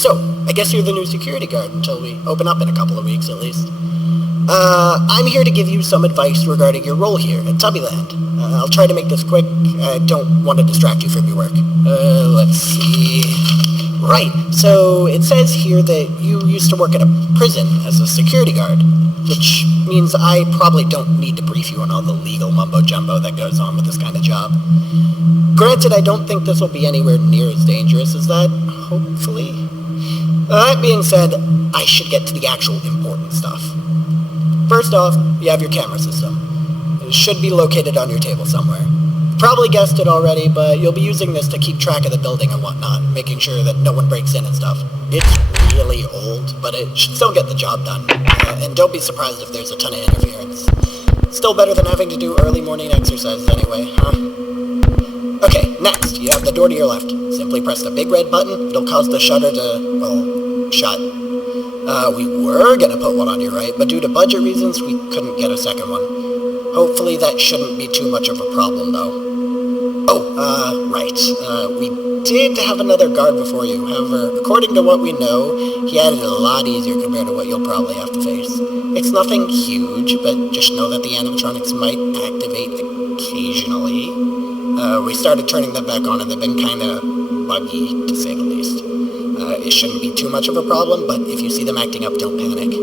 So, I guess you're the new security guard until we open up in a couple of weeks at least. I'm here to give you some advice regarding your role here at Tubbyland. I'll try to make this quick. I don't want to distract you from your work. Let's see... Right, so it says here that you used to work at a prison as a security guard, which means I probably don't need to brief you on all the legal mumbo-jumbo that goes on with this kind of job. Granted, I don't think this will be anywhere near as dangerous as that, hopefully. That being said, I should get to the actual important stuff. First off, you have your camera system. It should be located on your table somewhere. Probably guessed it already, but you'll be using this to keep track of the building and whatnot, making sure that no one breaks in and stuff. It's really old, but it should still get the job done. And don't be surprised if there's a ton of interference. Still better than having to do early morning exercises anyway, huh? Okay, next, you have the door to your left. Simply press the big red button. It'll cause the shutter to, well, shut. We were gonna put one on your right, but due to budget reasons, we couldn't get a second one. Hopefully that shouldn't be too much of a problem, though. Right. We did have another guard before you. However, according to what we know, he had it a lot easier compared to what you'll probably have to face. It's nothing huge, but just know that the animatronics might activate occasionally. We started turning them back on, and they've been kind of buggy, to say the least. It shouldn't be too much of a problem, but if you see them acting up, don't panic.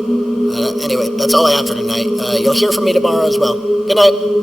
Anyway, that's all I have for tonight. You'll hear from me tomorrow as well. Good night.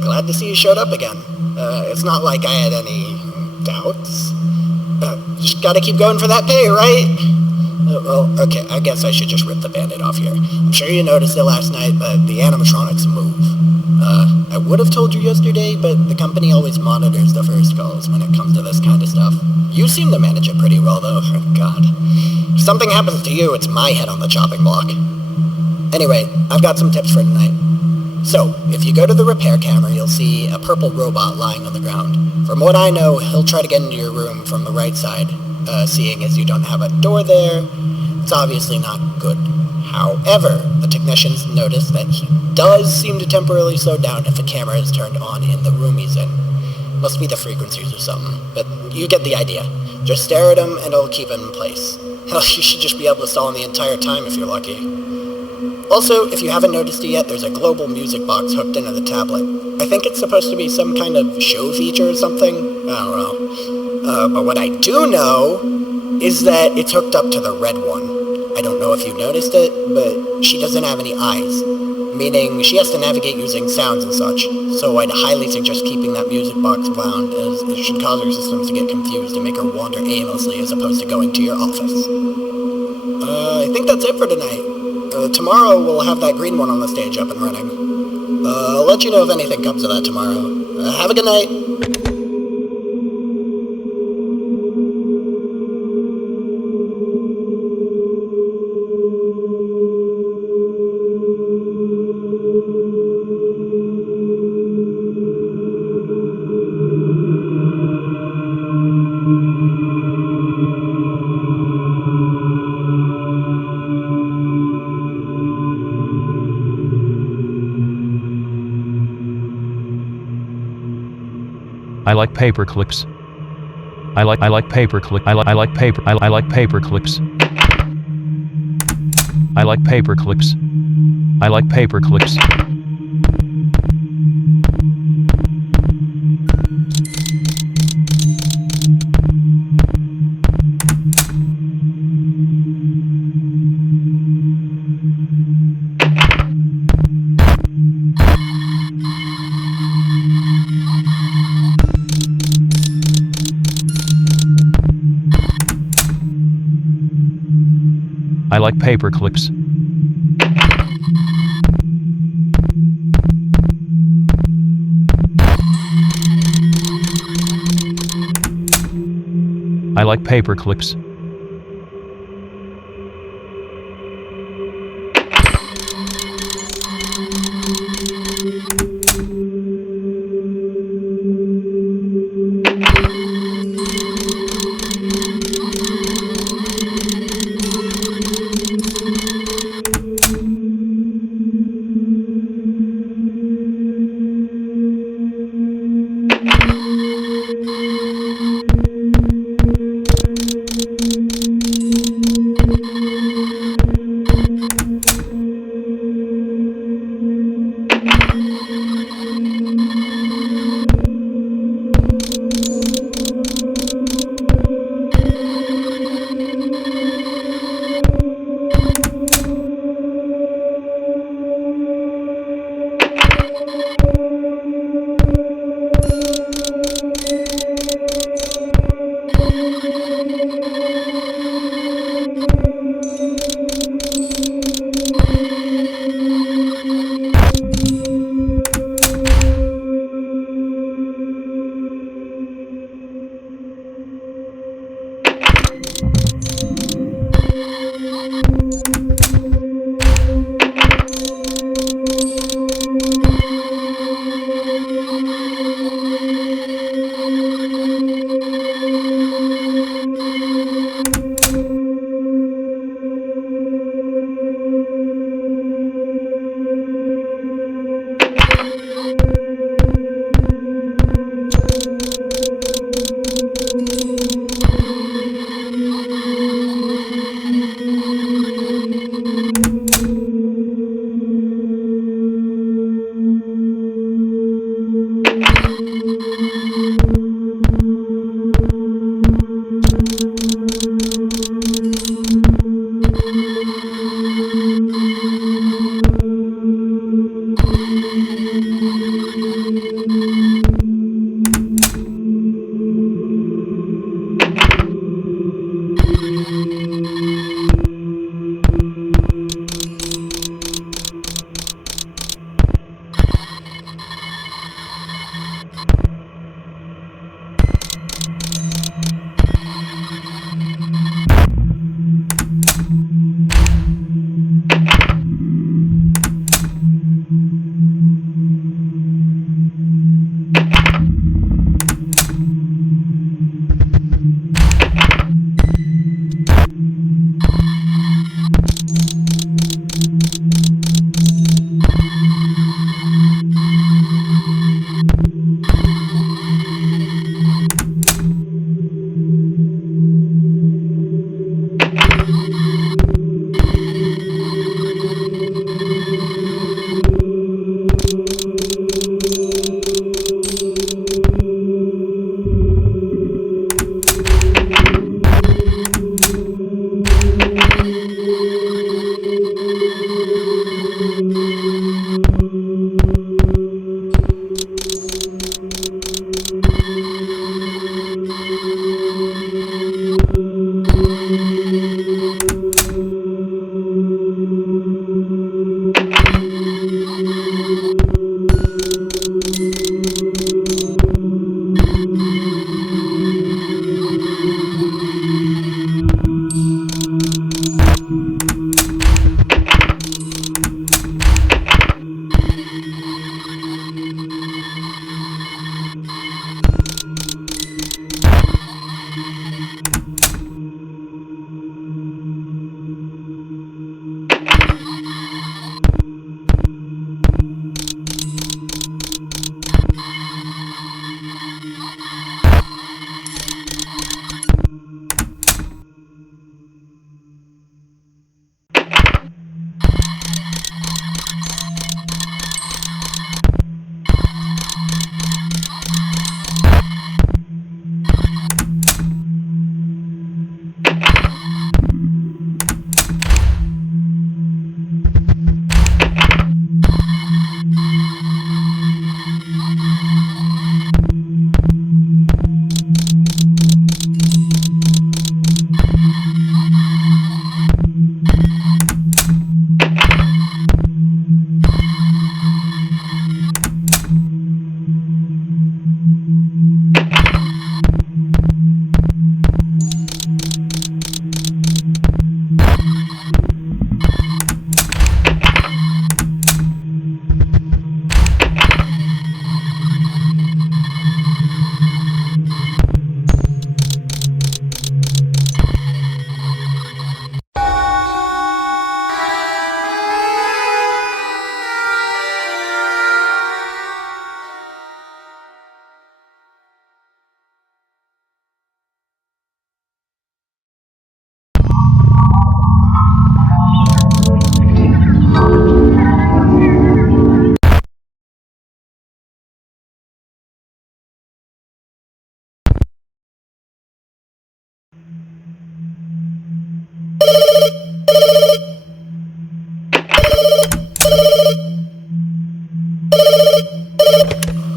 Glad to see you showed up again. It's not like I had any doubts. Just gotta keep going for that pay, right? Well, okay, I guess I should just rip the Band-Aid off here. I'm sure you noticed it last night, but the animatronics move. I would have told you yesterday, but the company always monitors the first calls when it comes to this kind of stuff. You seem to manage it pretty well, though. God. something happens to you, it's my head on the chopping block. Anyway, I've got some tips for tonight. So, if you go to the repair camera, you'll see a purple robot lying on the ground. From what I know, he'll try to get into your room from the right side. Seeing as you don't have a door there, it's obviously not good. However, the technicians notice that he does seem to temporarily slow down if the camera is turned on in the room he's in. Must be the frequencies or something, but you get the idea. Just stare at him and it'll keep him in place. Hell, you should just be able to stall him the entire time if you're lucky. Also, if you haven't noticed it yet, there's a global music box hooked into the tablet. I think it's supposed to be some kind of show feature or something. I don't know. But what I do know is that it's hooked up to the red one. I don't know if you noticed it, but she doesn't have any eyes, meaning she has to navigate using sounds and such, so I'd highly suggest keeping that music box wound, as it should cause her systems to get confused and make her wander aimlessly as opposed to going to your office. I think that's it for tonight. Tomorrow we'll have that green one on the stage up and running. I'll let you know if anything comes of that tomorrow. Have a good night. I like paper clips. I like paper clip. I like paper. I like paper clips. I like paper clips. I like paper clips. I like paper clips. I like paper clips.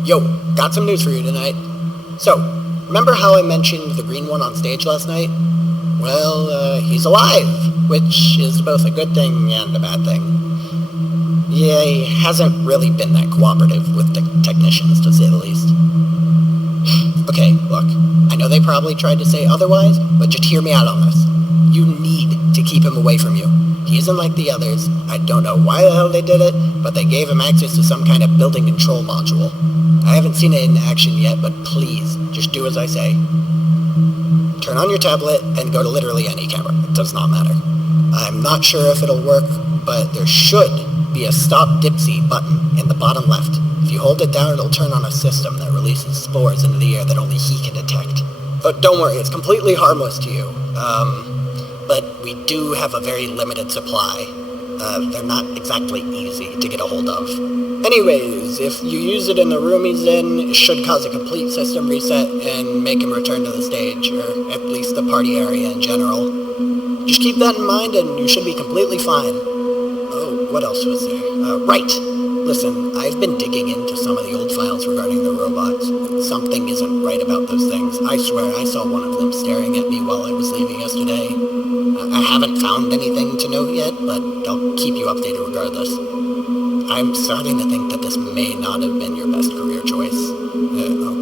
Yo, got some news for you tonight. So, remember how I mentioned the green one on stage last night? Well, he's alive, which is both a good thing and a bad thing. Yeah, he hasn't really been that cooperative with the technicians, to say the least. Okay, look, I know they probably tried to say otherwise, but just hear me out on this. You need to keep him away from you. He isn't like the others. I don't know why the hell they did it, but they gave him access to some kind of building control module. I haven't seen it in action yet, but please, just do as I say. Turn on your tablet and go to literally any camera. It does not matter. I'm not sure if it'll work, but there should be a Stop Dipsy button in the bottom left. If you hold it down, it'll turn on a system that releases spores into the air that only he can detect. But don't worry, it's completely harmless to you. But we do have a very limited supply. They're not exactly easy to get a hold of. Anyways, if you use it in the room he's in, it should cause a complete system reset and make him return to the stage, or at least the party area in general. Just keep that in mind and you should be completely fine. Oh, what else was there? Right! Listen, I've been digging into some of the old files regarding the robots. Something isn't right about those things. I swear I saw one of them staring at me while I was leaving yesterday. I haven't found anything to note yet, but I'll keep you updated regardless. I'm starting to think that this may not have been your best career choice.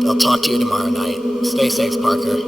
I'll talk to you tomorrow night. Stay safe, Parker.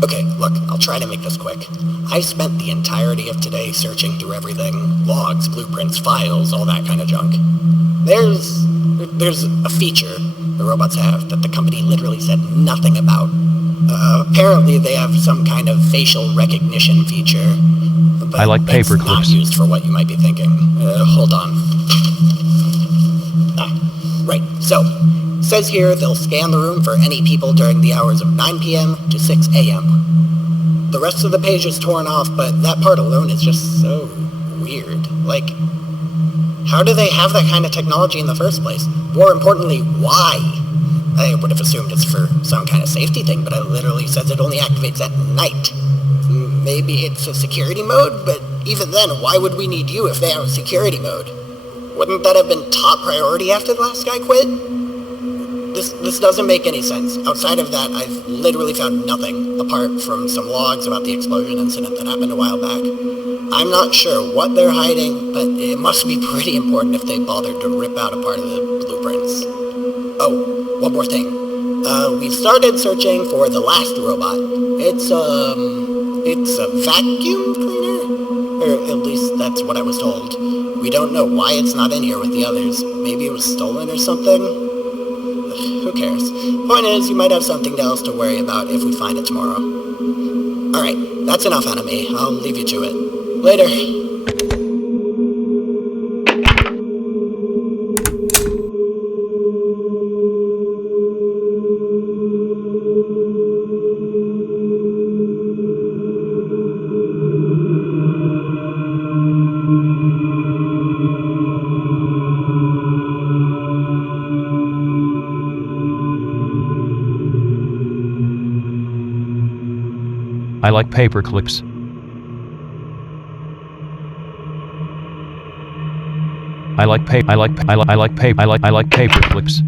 Okay, look, I'll try to make this quick. I spent the entirety of today searching through everything. Logs, blueprints, files, all that kind of junk. There's a feature the robots have that the company literally said nothing about. Apparently they have some kind of facial recognition feature. I like it's paper not clips. used for what you might be thinking. Hold on. Right, so, says here they'll scan the room for any people during the hours of 9 p.m. to 6 a.m. The rest of the page is torn off, but that part alone is just so weird. Like, how do they have that kind of technology in the first place? More importantly, why? I would have assumed it's for some kind of safety thing, but it literally says it only activates at night. Maybe it's a security mode, but even then, why would we need you if they have a security mode? Wouldn't that have been top priority after the last guy quit? This doesn't make any sense. Outside of that, I've literally found nothing, apart from some logs about the explosion incident that happened a while back. I'm not sure what they're hiding, but it must be pretty important if they bothered to rip out a part of the blueprints. Oh, one more thing. We've started searching for the last robot. It's a vacuum cleaner? Or at least that's what I was told. We don't know why it's not in here with the others. Maybe it was stolen or something? Who cares? Point is, you might have something else to worry about if we find it tomorrow. Alright, that's enough out of me. I'll leave you to it. Later. I like paper clips. I like paper clips.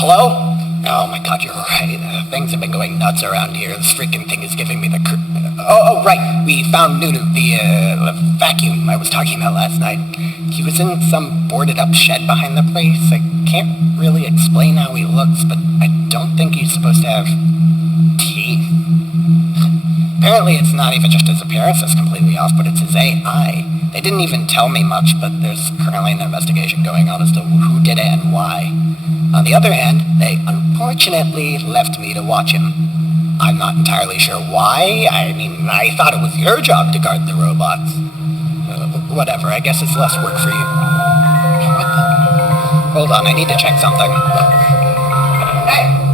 Hello? Oh my god, you're right. Things have been going nuts around here. This freaking thing is giving me the right. We found Nunu, the vacuum I was talking about last night. He was in some boarded up shed behind the place. I can't really explain how he looks, but I don't think he's supposed to have teeth. Apparently it's not even just his appearance that's completely off, but it's his AI. They didn't even tell me much, but there's currently an investigation going on as to who did it and why. On the other hand, they unfortunately left me to watch him. I'm not entirely sure why. I mean, I thought it was your job to guard the robots. Whatever, I guess it's less work for you. What the? Hold on, I need to check something. Hey!